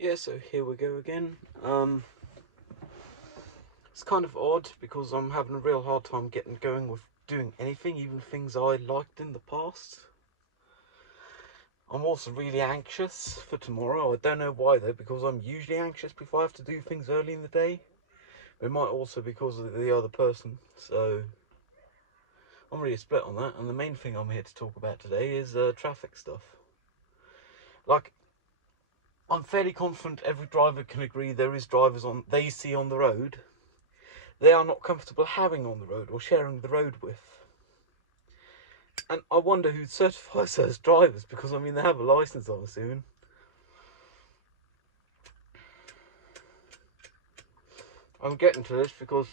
Yeah, so here we go again. It's kind of odd because I'm having a real hard time getting going with doing anything, even things I liked in the past. I'm also really anxious for tomorrow. I don't know why though, because I'm usually anxious before I have to do things early in the day. It might also be because of the other person, so I'm really split on that. And the main thing I'm here to talk about today is traffic stuff. Like, I'm fairly confident every driver can agree there is drivers they see on the road they are not comfortable having on the road or sharing the road with. And I wonder who certifies those drivers, because I mean they have a license, I assume. I'm getting to this because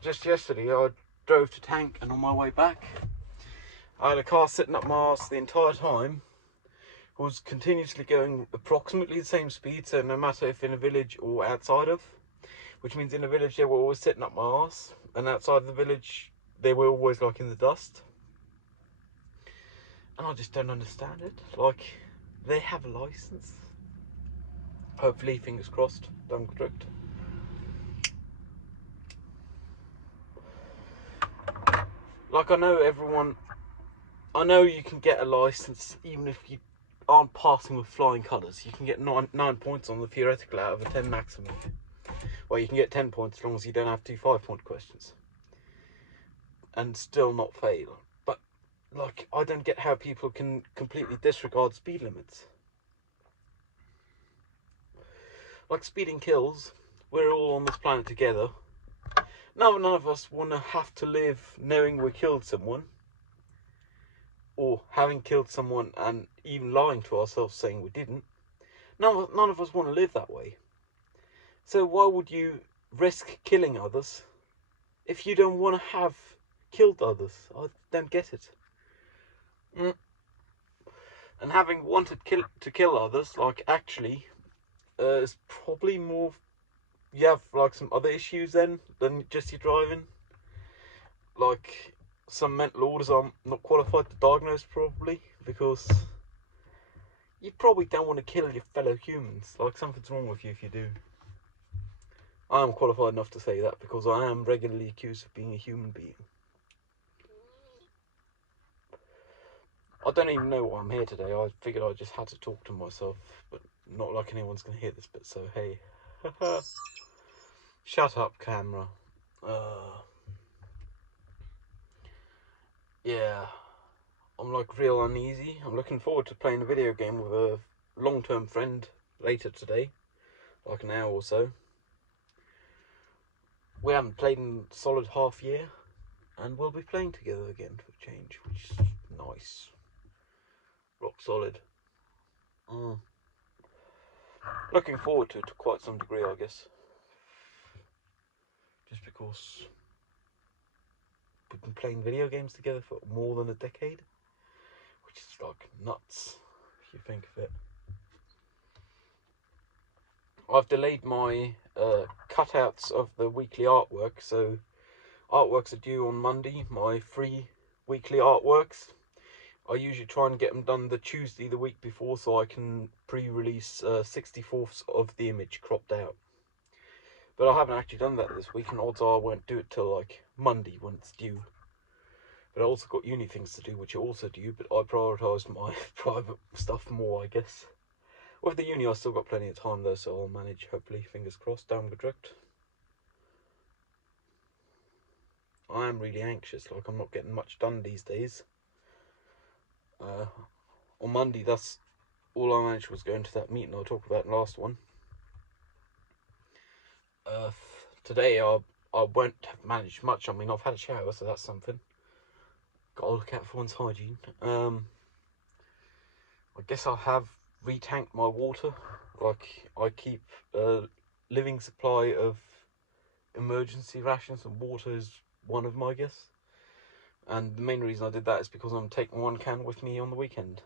just yesterday I drove to Tank, and on my way back I had a car sitting up my arse the entire time, was continuously going approximately the same speed, so no matter if in a village or outside of, which means in a village they were always sitting up my arse, and outside of the village they were always like in the dust. And I just don't understand it. Like, they have a license. Hopefully, fingers crossed, don't get tricked. Like, I know you can get a license even if you aren't passing with flying colours. You can get 9 points on the theoretical out of a 10 maximum. Well, you can get 10 points as long as you don't have 2 5-point questions. And still not fail. But, like, I don't get how people can completely disregard speed limits. Like, speeding kills. We're all on this planet together. None of us want to have to live knowing we killed someone, or having killed someone and even lying to ourselves saying we didn't. None of us want to live that way. So why would you risk killing others if you don't want to have killed others? I don't get it. And having wanted to kill others, like, actually, is probably more. You have like some other issues then than just your driving. Like, some mental orders I'm not qualified to diagnose, probably, because you probably don't want to kill your fellow humans. Like, something's wrong with you if you do. I am qualified enough to say that because I am regularly accused of being a human being. I don't even know why I'm here today. I figured I just had to talk to myself, but not like anyone's going to hear this bit, so hey. Shut up, camera. Yeah. I'm like real uneasy. I'm looking forward to playing a video game with a long-term friend later today, like an hour or so. We haven't played in a solid half year, and we'll be playing together again for a change, which is nice. Rock solid. Looking forward to it to quite some degree, I guess. Just because we've been playing video games together for more than a decade, which is like nuts if you think of it. I've delayed my cutouts of the weekly artwork, so artworks are due on Monday, my free weekly artworks. I usually try and get them done the Tuesday the week before, so I can pre-release 64ths of the image cropped out. But I haven't actually done that this week, and odds are I won't do it till like Monday when it's due. But I also got uni things to do, which are also due, but I prioritised my private stuff more, I guess. With the uni, I still got plenty of time though, so I'll manage, hopefully, fingers crossed, down gedruckt. I am really anxious, like, I'm not getting much done these days. On Monday, that's all I managed was going to that meeting I talked about in the last one. Today, I won't have managed much. I mean, I've had a shower, so that's something. Gotta look out for one's hygiene. I guess I have retanked my water. Like, I keep a living supply of emergency rations, and water is one of them, I guess. And the main reason I did that is because I'm taking 1 can with me on the weekend,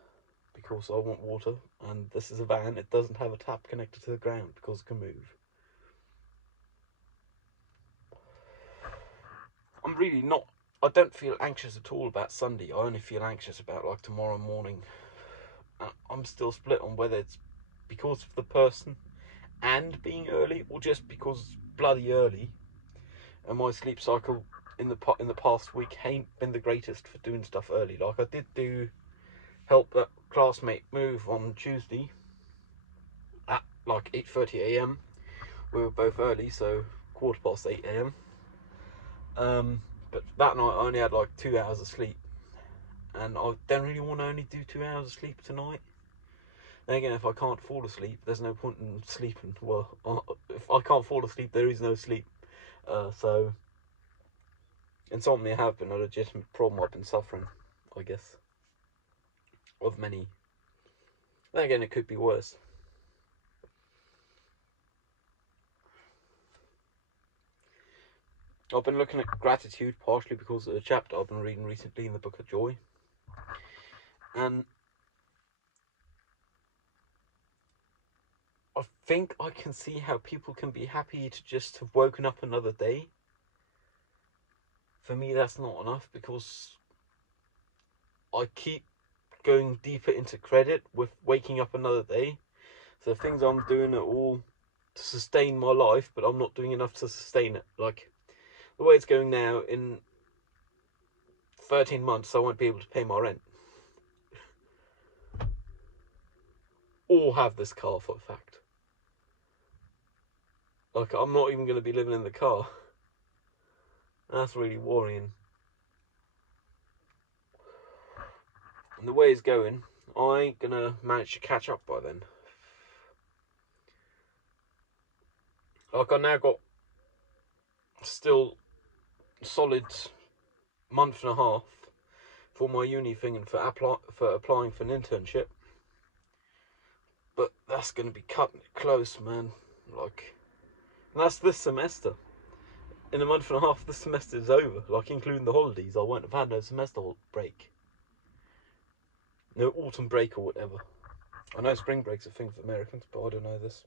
because I want water, and this is a van. It doesn't have a tap connected to the ground because it can move. I'm really not. I don't feel anxious at all about Sunday. I only feel anxious about like tomorrow morning. I'm still split on whether it's because of the person and being early, or just because bloody early, and my sleep cycle in the past week ain't been the greatest for doing stuff early. Like I did help that classmate move on Tuesday at like 8:30 a.m. We were both early, so 8:15 a.m. But that night I only had like 2 hours of sleep, and I don't really want to only do 2 hours of sleep tonight. Then again, if I can't fall asleep, there's no point in sleeping. Well, if I can't fall asleep, there is no sleep. So insomnia have been a legitimate problem I've been suffering, I guess, of many. Then again, it could be worse. I've been looking at gratitude partially because of a chapter I've been reading recently in the Book of Joy, and I think I can see how people can be happy to just have woken up another day. For me, that's not enough because I keep going deeper into credit with waking up another day. So things I'm doing are all to sustain my life, but I'm not doing enough to sustain it. Like the way it's going now, in 13 months I won't be able to pay my rent or have this car for a fact. Like I'm not even going to be living in the car. That's really worrying. And the way it's going, I ain't gonna manage to catch up by then. Like I now got still solid month and a half for my uni thing and for applying for an internship. But that's gonna be cutting it close, man. Like, and that's this semester. In a month and a half, this semester is over. Like, including the holidays, I won't have had no semester break. No autumn break or whatever. I know spring break's a thing for Americans, but I don't know this.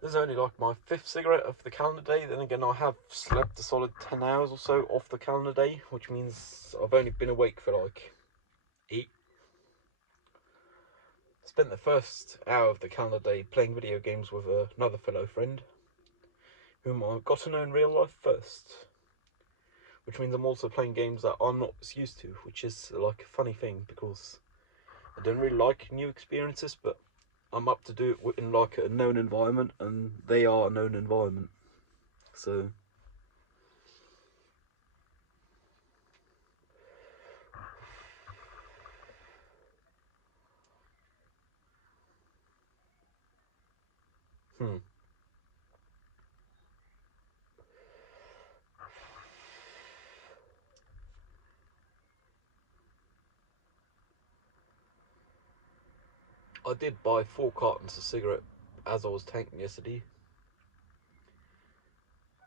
This is only like my 5th cigarette of the calendar day. Then again, I have slept a solid 10 hours or so off the calendar day, which means I've only been awake for like 8. Spent the first hour of the calendar day playing video games with another fellow friend, whom I got to know in real life first. Which means I'm also playing games that I'm not as used to, which is like a funny thing because I don't really like new experiences, but I'm up to do it in like a known environment, and they are a known environment. So I did buy 4 cartons of cigarette as I was tanking yesterday,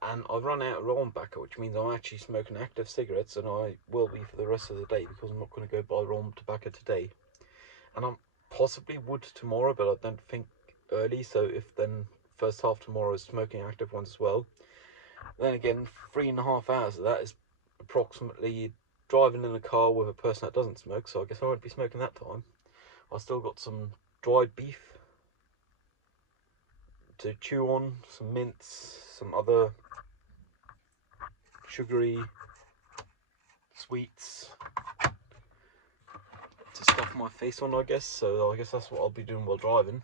and I've run out of roll tobacco, which means I'm actually smoking active cigarettes, and I will be for the rest of the day because I'm not going to go buy roll tobacco today. And I possibly would tomorrow, but I don't think early. So if then first half tomorrow is smoking active ones as well, then again 3.5 hours of that is approximately driving in a car with a person that doesn't smoke. So I guess I won't be smoking that time. I still got some dried beef to chew on, some mints, some other sugary sweets to stuff my face on, I guess. So I guess that's what I'll be doing while driving.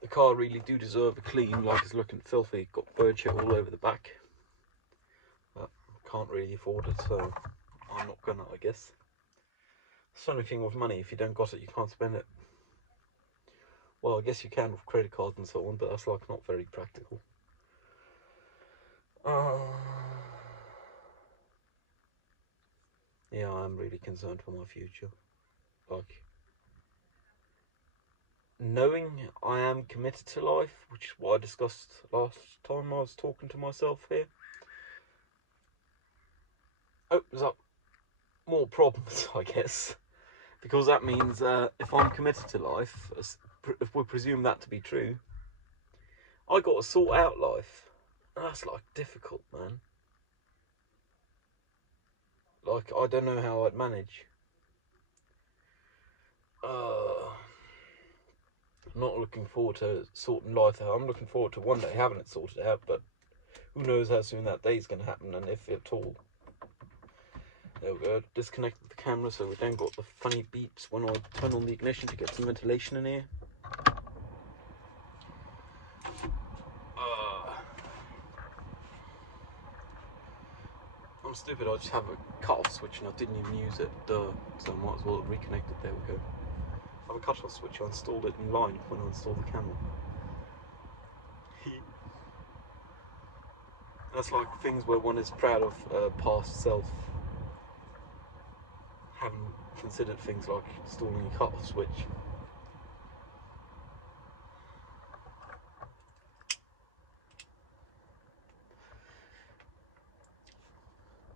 The car really do deserve a clean, like it's looking filthy. Got bird shit all over the back. But can't really afford it, so I'm not gonna, I guess. It's the only thing with money, if you don't got it, you can't spend it. Well, I guess you can with credit cards and so on, but that's like not very practical. Yeah, I'm really concerned for my future. Like, knowing I am committed to life, which is what I discussed last time I was talking to myself here, opens up more problems, I guess. Because that means if I'm committed to life, if we presume that to be true, I got to sort out life. And that's like difficult, man. Like, I don't know how I'd manage. looking forward to sorting life out. I'm looking forward to one day having it sorted out, but who knows how soon that day is going to happen, and if at all. There we go, disconnected the camera so we don't got the funny beeps when I turn on the ignition to get some ventilation in here. I'm stupid, I just have a cut-off switch and I didn't even use it, duh, so I might as well have reconnected. There we go. I have a cut-off switch, I installed it in line when I installed the camera. That's like things where one is proud of past self. Haven't considered things like installing a cut-off switch.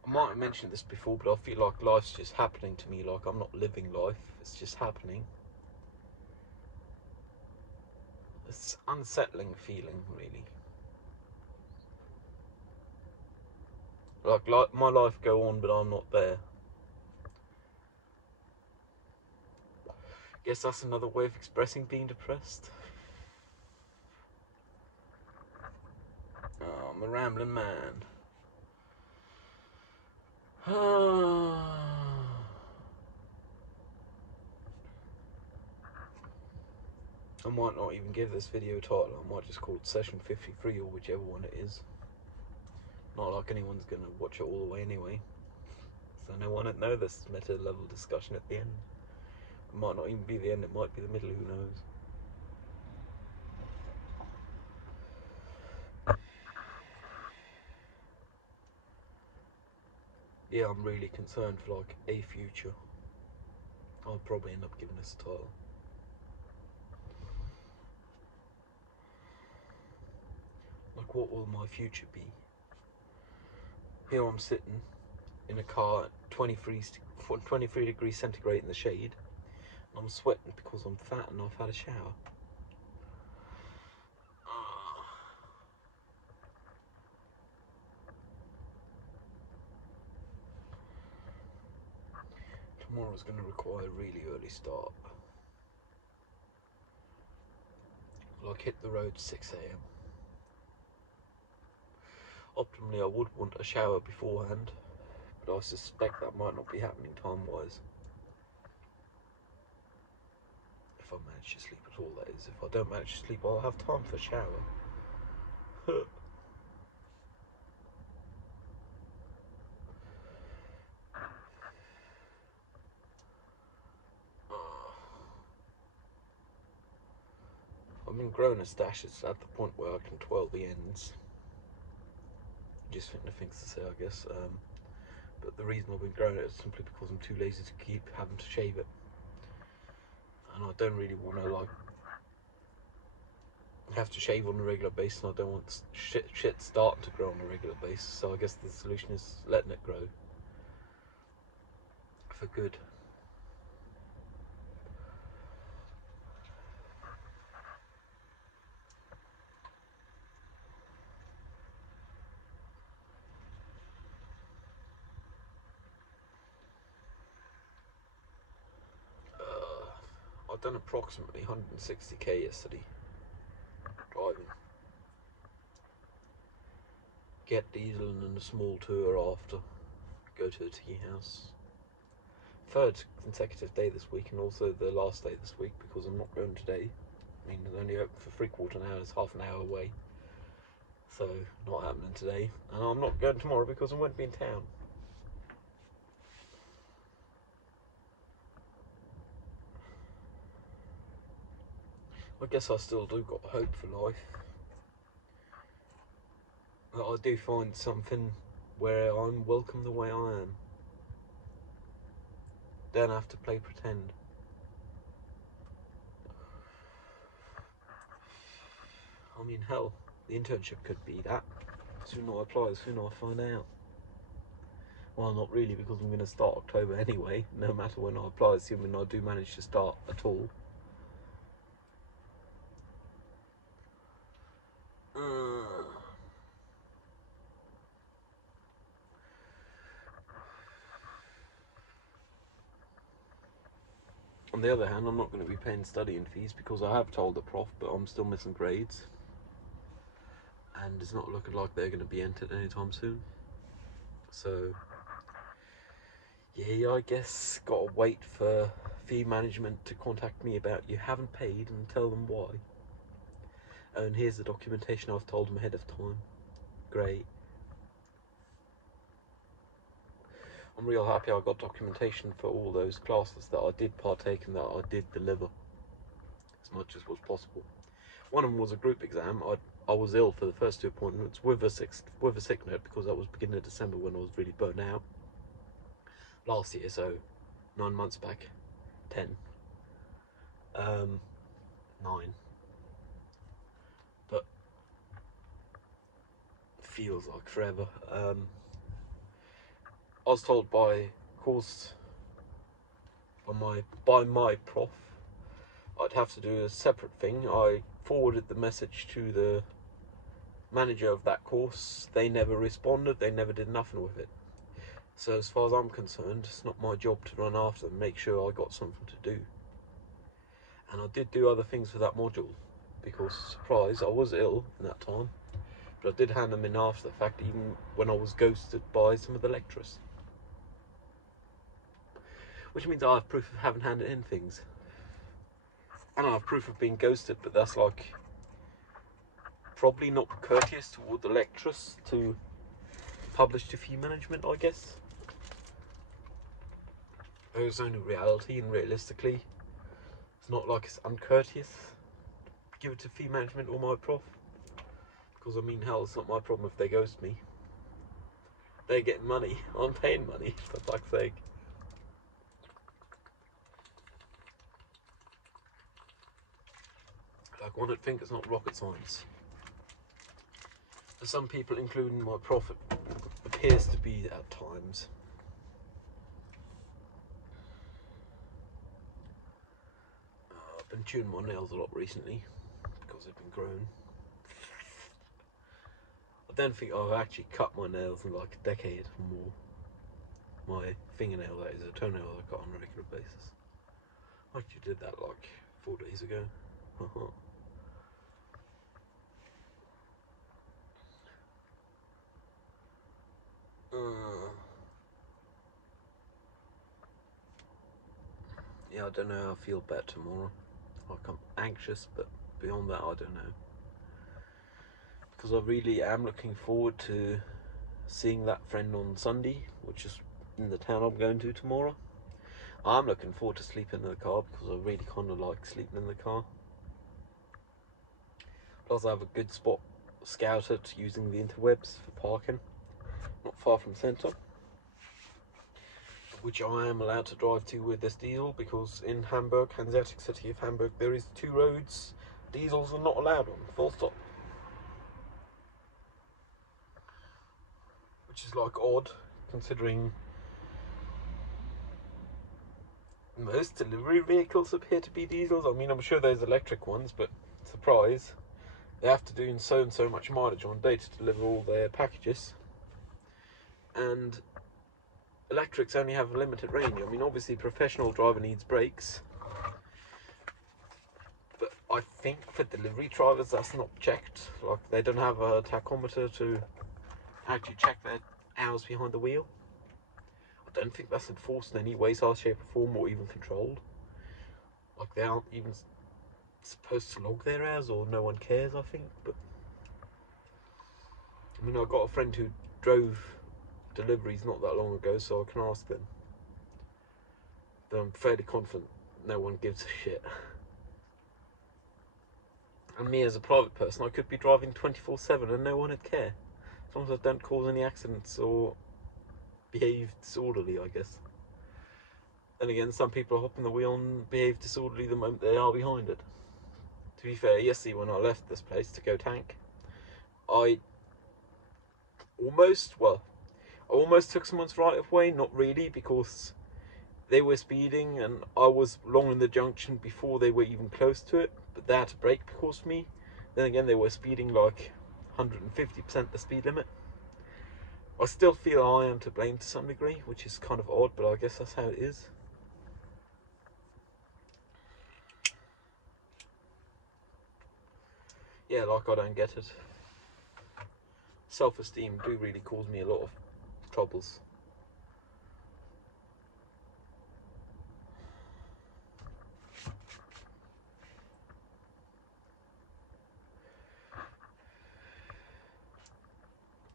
I might have mentioned this before, but I feel like life's just happening to me, like I'm not living life, it's just happening. It's an unsettling feeling, really. Like my life go on, but I'm not there. Guess that's another way of expressing being depressed. Oh, I'm a rambling man. I might not even give this video a title. I might just call it Session 53 or whichever one it is. Not like anyone's gonna watch it all the way anyway. So no one would know this meta level discussion at the end. It might not even be the end, it might be the middle, who knows. Yeah, I'm really concerned for like a future. I'll probably end up giving this a title. Like, what will my future be? Here I'm sitting in a car at 23 degrees centigrade in the shade. And I'm sweating because I'm fat and I've had a shower. Tomorrow's going to require a really early start. Like, hit the road 6 AM. Optimally, I would want a shower beforehand, but I suspect that might not be happening time-wise. If I manage to sleep at all, that is. If I don't manage to sleep, I'll have time for a shower. I've been growing a stash. It's at the point where I can twirl the ends. Just think of things to say, I guess. But the reason I've been growing it is simply because I'm too lazy to keep having to shave it. And I don't really want to, like, have to shave on a regular basis, and I don't want shit starting to grow on a regular basis. So I guess the solution is letting it grow. For good. I've done approximately 160k yesterday driving. Get diesel and a small tour after. Go to a tea house. Third consecutive day this week, and also the last day this week because I'm not going today. I mean, it's only open for 3/4 an hour, it's half an hour away. So, not happening today. And I'm not going tomorrow because I won't be in town. I guess I still do got hope for life. That I do find something where I'm welcome the way I am. Don't have to play pretend. I mean, hell, the internship could be that. The sooner I apply, the sooner I find out. Well, not really, because I'm going to start October anyway, no matter when I apply, assuming I do manage to start at all. On the other hand, I'm not going to be paying studying fees because I have told the prof, but I'm still missing grades. And it's not looking like they're going to be entered anytime soon. So, yeah, I guess gotta wait for fee management to contact me about you haven't paid and tell them why. And here's the documentation I've told them ahead of time. Great. I'm real happy I got documentation for all those classes that I did partake in, that I did deliver as much as was possible. One of them was a group exam. I was ill for the first 2 appointments with a sick note because that was beginning of December when I was really burnt out. Last year, so 9 months back, 10, 9. But feels like forever. I was told by my prof, I'd have to do a separate thing. I forwarded the message to the manager of that course. They never responded. They never did nothing with it. So as far as I'm concerned, it's not my job to run after them, make sure I got something to do. And I did do other things for that module because, surprise, I was ill in that time. But I did hand them in after the fact, even when I was ghosted by some of the lecturers. Which means I have proof of having handed in things. And I have proof of being ghosted, but that's like probably not courteous toward the lecturers to publish to fee management, I guess. There's only reality, and realistically, it's not like it's uncourteous to give it to fee management or my prof. Because I mean, hell, it's not my problem if they ghost me. They're getting money. I'm paying money, for fuck's sake. Like, one would think it's not rocket science. For some people, including my prof, it appears to be at times. I've been tuning my nails a lot recently because they've been grown. I don't think I've actually cut my nails in like a decade or more. My fingernail, that is, a toenail I cut on a regular basis. I actually did that like 4 days ago. Yeah, I don't know how I feel about tomorrow. Like, I'm anxious, but beyond that, I don't know. Because I really am looking forward to seeing that friend on Sunday, which is in the town I'm going to tomorrow. I'm looking forward to sleeping in the car because I really kind of like sleeping in the car. Plus, I have a good spot scouted using the interwebs for parking, not far from centre, which I am allowed to drive to with this diesel because in Hamburg, Hanseatic City of Hamburg, there is 2 roads diesels are not allowed on, full stop. Which is like odd, considering most delivery vehicles appear to be diesels. I mean, I'm sure there's electric ones, but surprise, they have to do so and so much mileage on day to deliver all their packages. And electrics only have a limited range. I mean, obviously, a professional driver needs brakes, but I think for delivery drivers, that's not checked. Like, they don't have a tachometer to actually check their hours behind the wheel. I don't think that's enforced in any way, size, shape, or form, or even controlled. Like, they aren't even supposed to log their hours, or no one cares, I think. But I mean, I've got a friend who drove deliveries not that long ago, so I can ask them. But I'm fairly confident no one gives a shit. And me as a private person, I could be driving 24/7 and no one would care. As long as I don't cause any accidents or behave disorderly, I guess. Then again, some people hop in the wheel and behave disorderly the moment they are behind it. To be fair, yesterday when I left this place to go tank, I almost took someone's right of way, not really, because they were speeding and I was long in the junction before they were even close to it, but they had to brake because of me. Then again, they were speeding like 150% the speed limit. I still feel I am to blame to some degree, which is kind of odd, but I guess that's how it is. Yeah, like I don't get it. Self-esteem do really cause me a lot of troubles.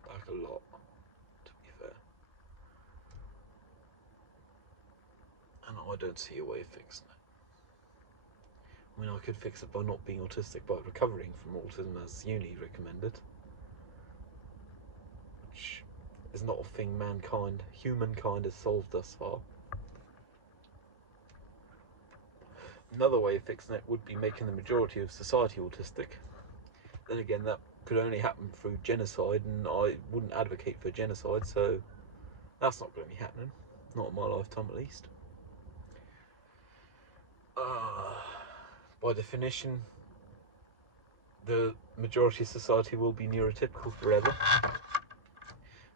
Like a lot, to be fair. And I don't see a way of fixing it. I mean, I could fix it by not being autistic, by recovering from autism as uni recommended. Which is not a thing humankind has solved thus far. Another way of fixing it would be making the majority of society autistic. Then again, that could only happen through genocide, and I wouldn't advocate for genocide, so that's not going to be happening. Not in my lifetime, at least. By definition, the majority of society will be neurotypical forever.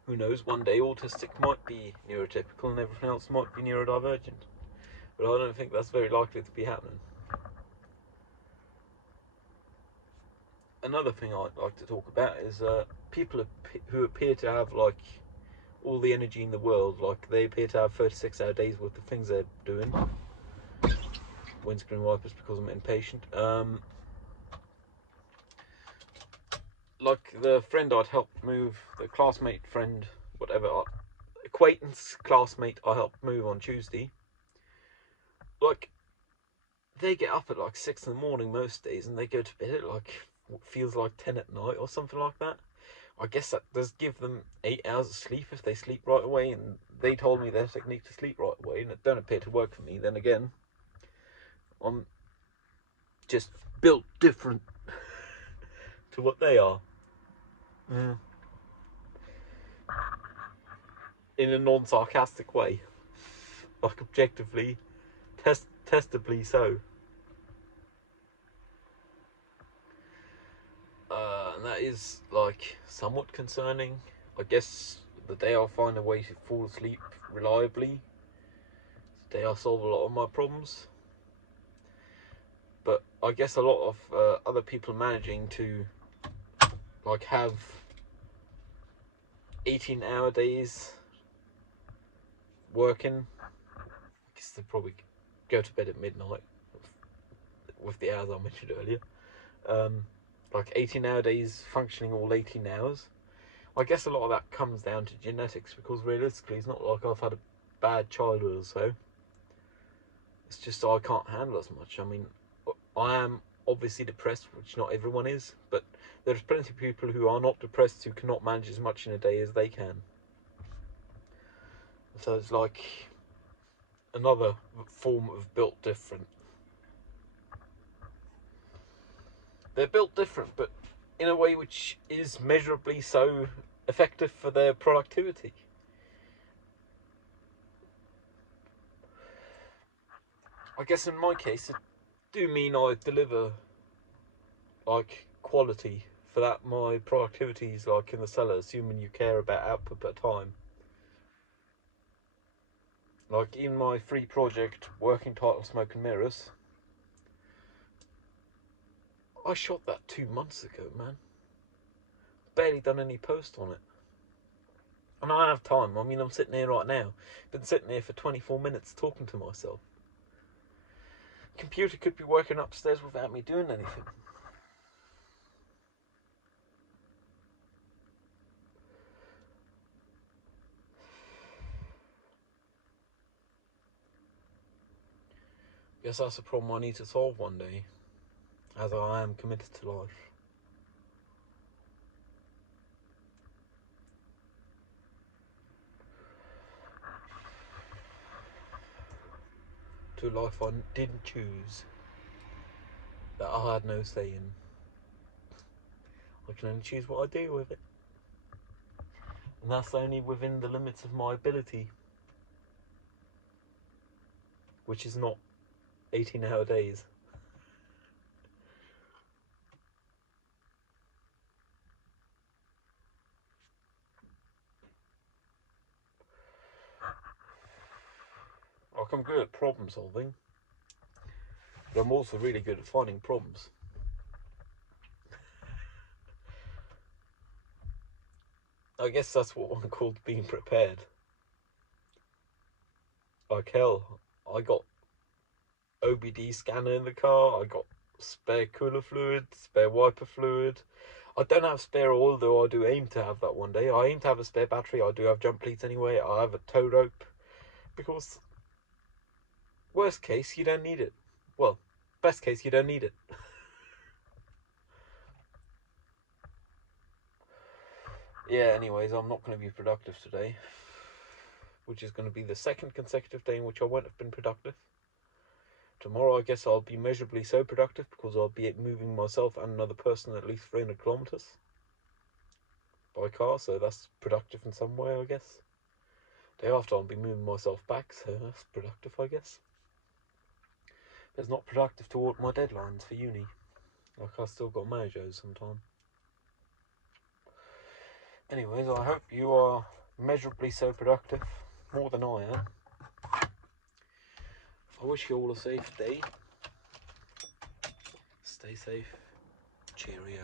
Who knows, one day autistic might be neurotypical and everything else might be neurodivergent. But I don't think that's very likely to be happening. Another thing I'd like to talk about is people who appear to have like all the energy in the world, like they appear to have 36-hour days worth of things they're doing. Windscreen wipers because I'm impatient. Like the friend I'd helped move, the classmate friend, whatever, acquaintance, classmate I helped move on Tuesday. Like, they get up at like 6 in the morning most days and they go to bed at like what feels like 10 at night or something like that. I guess that does give them 8 hours of sleep if they sleep right away, and they told me their technique to sleep right away, and it don't appear to work for me. Then again, I'm just built different to what they are. In a non-sarcastic way. Like objectively, testably so. And that is like somewhat concerning. I guess the day I'll find a way to fall asleep reliably, the day I'll solve a lot of my problems. But I guess a lot of other people managing to like have 18-hour days working. I guess they probably go to bed at midnight with the hours I mentioned earlier. Like 18-hour days functioning all 18 hours. I guess a lot of that comes down to genetics, because realistically it's not like I've had a bad childhood or so. It's just I can't handle as much. I mean, I am obviously depressed, which not everyone is, but there's plenty of people who are not depressed who cannot manage as much in a day as they can. So it's like another form of built different. They're built different, but in a way which is measurably so effective for their productivity. I guess in my case, it do mean I deliver like quality. For that, my productivity is like in the cellar, assuming you care about output per time. Like in my free project, working title Smoke and Mirrors, I shot that 2 months ago, man. Barely done any post on it. And I have time. I mean, I'm sitting here right now. Been sitting here for 24 minutes talking to myself. Computer could be working upstairs without me doing anything. Guess that's a problem I need to solve one day, as I am committed to life. To a life I didn't choose, that I had no say in. I can only choose what I do with it. And that's only within the limits of my ability, which is not 18-hour days. Like, I'm good at problem solving, but I'm also really good at finding problems. I guess that's what one called being prepared. Like hell, I got OBD scanner in the car, I got spare cooler fluid, spare wiper fluid. I don't have spare oil, though I do aim to have that one day. I aim to have a spare battery, I do have jump pleats anyway, I have a tow rope, because worst case, you don't need it. Well, best case, you don't need it. Yeah, anyways, I'm not going to be productive today, which is going to be the second consecutive day in which I won't have been productive. Tomorrow, I guess I'll be measurably so productive because I'll be moving myself and another person at least 300 kilometers by car, so that's productive in some way, I guess. Day after, I'll be moving myself back, so that's productive, I guess. But it's not productive toward my deadlines for uni. Like, I've still got majors sometime. Anyways, I hope you are measurably so productive, more than I am. I wish you all a safe day. Stay safe. Cheerio.